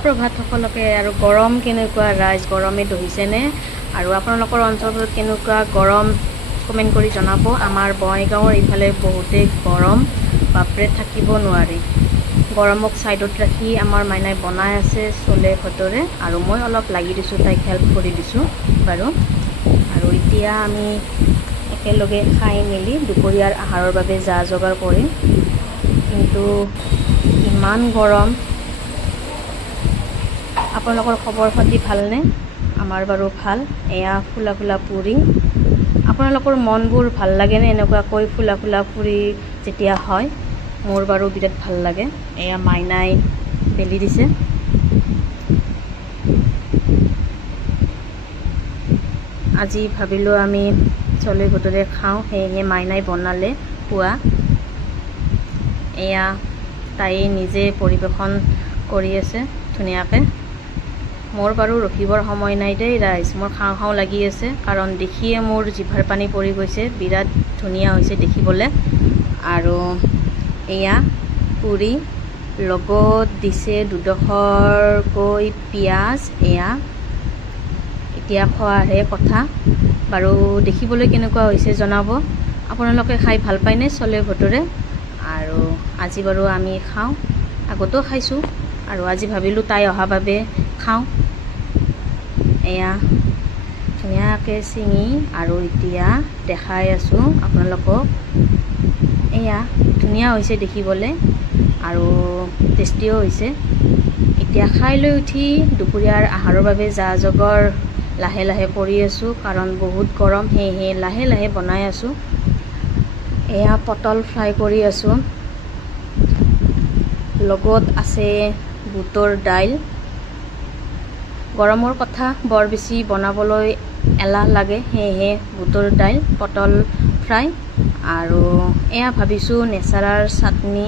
সুপ্ৰভাত সকলোকে। আৰু গৰম কেনেকুৱা ৰাইজ, গৰমে দহিছেনে? আৰু আপোনালোকৰ অঞ্চলত কেনেকুৱা গৰম কমেণ্ট কৰি জনাব। আমাৰ বঙাইগাঁৱৰ ইফালে বহুতেই গৰম, বাপৰে থাকিব নোৱাৰি। গৰমক ছাইডত ৰাখি আমাৰ মাইনাই বনাই আছে চলে ভটোৰে, আৰু মই অলপ লাগি দিছোঁ, তাইক হেল্প কৰি দিছোঁ বাৰু। আৰু এতিয়া আমি একেলগে খাই মেলি দুপৰীয়াৰ আহাৰৰ বাবে যা যোগাৰ কৰিম। কিন্তু ইমান গৰম। আপোনালোকৰ খবৰ খাতি ভালনে? আমাৰ বাৰু ভাল। এয়া ফুলা ফুলা পুৰি। আপোনালোকৰ মনবোৰ ভাল লাগেনে এনেকুৱাকৈ ফুলা ফুলা পুৰি যেতিয়া হয়? মোৰ বাৰু বিৰাট ভাল লাগে। এয়া মাইনাই বেলি দিছে। আজি ভাবিলোঁ আমি চলে ভটোৰে খাওঁ, সেয়েহে মাইনাই বনালে খোৱা। এয়া তাই নিজে পৰিৱেশন কৰি আছে ধুনীয়াকৈ। মোৰ বাৰু ৰখিবৰ সময় নাই দেই ৰাইজ, মোৰ খাওঁ খাওঁ লাগি আছে, কাৰণ দেখিয়ে মোৰ জিভাৰ পানী পৰি গৈছে। বিৰাট ধুনীয়া হৈছে দেখিবলৈ। আৰু এয়া পুৰি, লগত দিছে দুডোখৰকৈ পিঁয়াজ। এয়া এতিয়া খোৱাৰহে কথা বাৰু। দেখিবলৈ কেনেকুৱা হৈছে জনাব। আপোনালোকে খাই ভাল পায়নে চলে ভটোৰে? আৰু আজি বাৰু আমি খাওঁ, আগতেও খাইছোঁ, আৰু আজি ভাবিলোঁ তাই অহা বাবে খাওঁ। এয়া ধুনীয়াকৈ চিঙি আৰু এতিয়া দেখাই আছোঁ আপোনালোকক। এয়া ধুনীয়া হৈছে দেখিবলৈ আৰু টেষ্টিও হৈছে। এতিয়া খাই লৈ উঠি দুপৰীয়াৰ আহাৰৰ বাবে যা যোগাৰ লাহে লাহে কৰি আছোঁ, কাৰণ বহুত গৰম, সেয়েহে লাহে লাহে বনাই আছোঁ। এয়া পটল ফ্ৰাই কৰি আছোঁ, লগত আছে বুটৰ দাইল। গৰমৰ কথা বৰ বেছি বনাবলৈ এলাহ লাগে, সেয়েহে বুটৰ দাইল, পটল ফ্ৰাই। আৰু এয়া ভাবিছোঁ নেচাৰাৰ চাটনি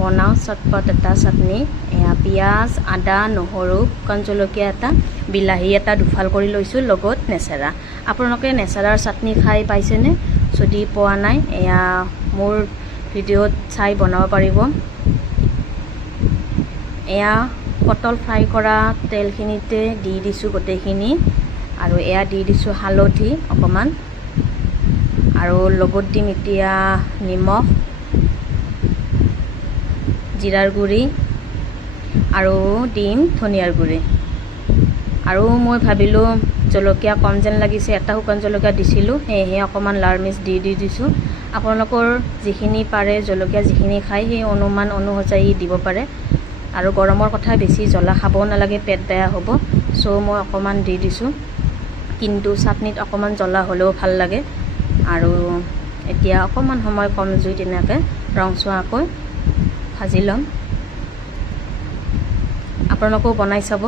বনাওঁ, চটপট এটা চাটনি। এয়া পিঁয়াজ, আদা, নহৰু, শুকান জলকীয়া এটা, বিলাহী এটা দুফাল কৰি লৈছোঁ, লগত নেচাৰা। আপোনালোকে নেচাৰাৰ চাটনি খাই পাইছেনে? যদি পোৱা নাই, এয়া মোৰ ভিডিঅ'ত চাই বনাব পাৰিব। এয়া পটল ফ্ৰাই কৰা তেলখিনিতে দি দিছোঁ গোটেইখিনি, আৰু এয়া দি দিছোঁ হালধি অকণমান, আৰু লগত দিম এতিয়া নিমখ, জিৰাৰ গুড়ি, আৰু দিম ধনিয়াৰ গুড়ি। আৰু মই ভাবিলোঁ জলকীয়া কম যেন লাগিছে, এটা শুকান জলকীয়া দিছিলোঁ, সেয়েহে অকণমান লাল মিৰ্চ দি দিছোঁ। আপোনালোকৰ যিখিনি পাৰে জলকীয়া যিখিনি খায় সেই অনুমান অনুযায়ী দিব পাৰে। আৰু গৰমৰ কথা বেছি জ্বলা খাবও নালাগে, পেট বেয়া হ'ব। চ' মই অকণমান দি দিছোঁ, কিন্তু চাটনিত অকণমান জ্বলা হ'লেও ভাল লাগে। আৰু এতিয়া অকণমান সময় কম জুইত এনেকৈ ৰংচোৱাকৈ ভাজি ল'ম। আপোনালোকেও বনাই চাব।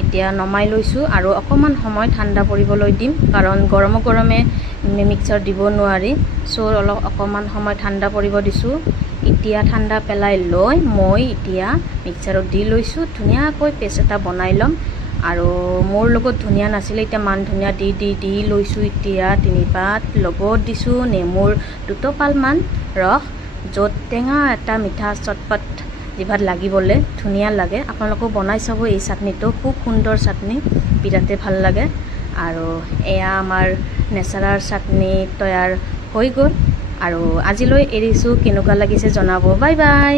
এতিয়া নমাই লৈছোঁ আৰু অকণমান সময় ঠাণ্ডা পৰিবলৈ দিম, কাৰণ গৰমে গৰমে মিক্সাৰ দিব নোৱাৰি। চ' অকণমান সময় ঠাণ্ডা পৰিব দিছোঁ। এতিয়া ঠাণ্ডা পেলাই লৈ মই এতিয়া মিক্সাৰত দি লৈছোঁ, ধুনীয়াকৈ পেষ্ট এটা বনাই ল'ম। আৰু মোৰ লগত ধনিয়া নাছিলে, এতিয়া মান ধনিয়া দি লৈছোঁ। এতিয়া 3 পাত, লগত দিছোঁ নেমুৰ 2 টোপালমান ৰস, য'ত টেঙা এটা মিঠা চটপট জিভাত লাগিবলৈ ধুনীয়া লাগে। আপোনালোকেও বনাই চাব এই চাটনিটো, খুব সুন্দৰ চাটনি, বিৰাটেই ভাল লাগে। আৰু এয়া আমাৰ নেচাৰাৰ চাটনি তৈয়াৰ হৈ গ'ল। আৰু আজিলৈ এৰিছোঁ, কেনেকুৱা লাগিছে জনাব। Bye bye.